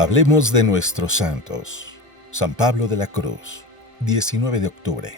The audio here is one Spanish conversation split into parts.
Hablemos de nuestros santos. San Pablo de la Cruz, 19 de octubre.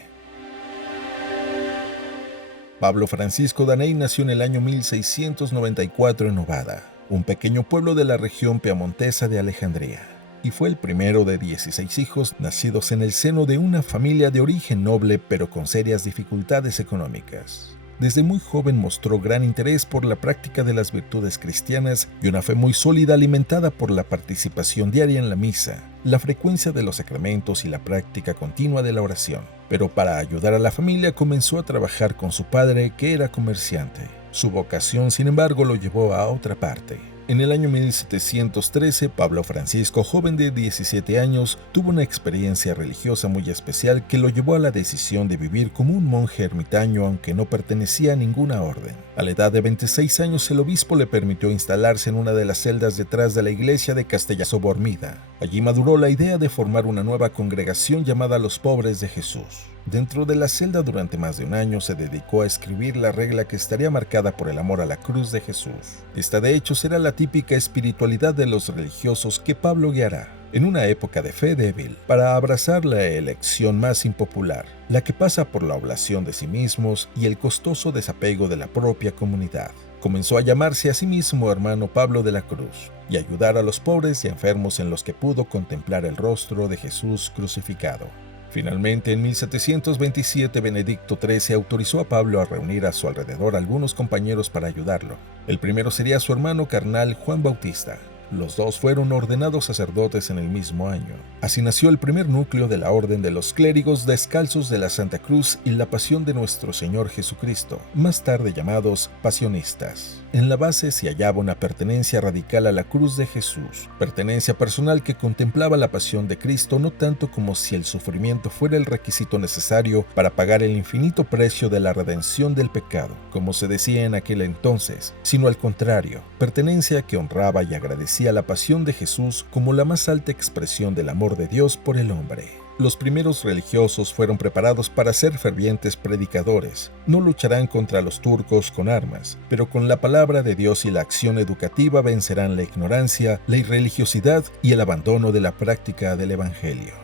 Pablo Francisco Daney nació en el año 1694 en Novada, un pequeño pueblo de la región piamontesa de Alejandría, y fue el primero de 16 hijos nacidos en el seno de una familia de origen noble pero con serias dificultades económicas. Desde muy joven mostró gran interés por la práctica de las virtudes cristianas y una fe muy sólida alimentada por la participación diaria en la misa, la frecuencia de los sacramentos y la práctica continua de la oración. Pero para ayudar a la familia comenzó a trabajar con su padre, que era comerciante. Su vocación, sin embargo, lo llevó a otra parte. En el año 1713, Pablo Francisco, joven de 17 años, tuvo una experiencia religiosa muy especial que lo llevó a la decisión de vivir como un monje ermitaño, aunque no pertenecía a ninguna orden. A la edad de 26 años, el obispo le permitió instalarse en una de las celdas detrás de la iglesia de Castellaso-Bormida. Allí maduró la idea de formar una nueva congregación llamada Los Pobres de Jesús. Dentro de la celda durante más de un año se dedicó a escribir la regla que estaría marcada por el amor a la cruz de Jesús. Esta de hecho será la típica espiritualidad de los religiosos que Pablo guiará, en una época de fe débil, para abrazar la elección más impopular, la que pasa por la oblación de sí mismos y el costoso desapego de la propia comunidad. Comenzó a llamarse a sí mismo hermano Pablo de la Cruz y ayudar a los pobres y enfermos en los que pudo contemplar el rostro de Jesús crucificado. Finalmente, en 1727, Benedicto XIII autorizó a Pablo a reunir a su alrededor algunos compañeros para ayudarlo. El primero sería su hermano carnal Juan Bautista. Los dos fueron ordenados sacerdotes en el mismo año. Así nació el primer núcleo de la Orden de los Clérigos Descalzos de la Santa Cruz y la Pasión de nuestro Señor Jesucristo, más tarde llamados Pasionistas. En la base se hallaba una pertenencia radical a la cruz de Jesús, pertenencia personal que contemplaba la pasión de Cristo no tanto como si el sufrimiento fuera el requisito necesario para pagar el infinito precio de la redención del pecado, como se decía en aquel entonces, sino al contrario, pertenencia que honraba y agradecía la pasión de Jesús como la más alta expresión del amor de Dios por el hombre. Los primeros religiosos fueron preparados para ser fervientes predicadores. No lucharán contra los turcos con armas, pero con la palabra de Dios y la acción educativa vencerán la ignorancia, la irreligiosidad y el abandono de la práctica del Evangelio.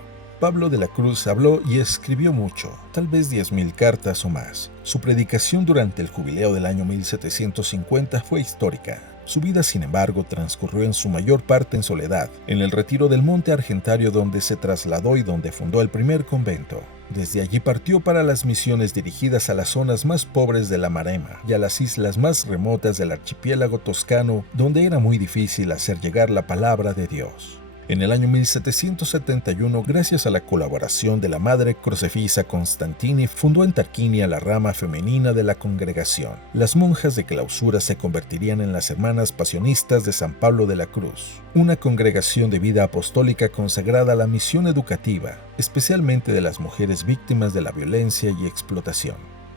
Pablo de la Cruz habló y escribió mucho, tal vez 10.000 cartas o más. Su predicación durante el jubileo del año 1750 fue histórica. Su vida, sin embargo, transcurrió en su mayor parte en soledad, en el retiro del Monte Argentario, donde se trasladó y donde fundó el primer convento. Desde allí partió para las misiones dirigidas a las zonas más pobres de la Marema y a las islas más remotas del archipiélago toscano, donde era muy difícil hacer llegar la palabra de Dios. En el año 1771, gracias a la colaboración de la madre Crocefisa Constantini, fundó en Tarquinia la rama femenina de la congregación. Las monjas de clausura se convertirían en las Hermanas Pasionistas de San Pablo de la Cruz, una congregación de vida apostólica consagrada a la misión educativa, especialmente de las mujeres víctimas de la violencia y explotación.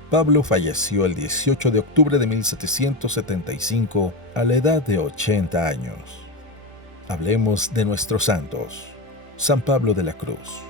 Pablo falleció el 18 de octubre de 1775 a la edad de 80 años. Hablemos de nuestros santos. San Pablo de la Cruz.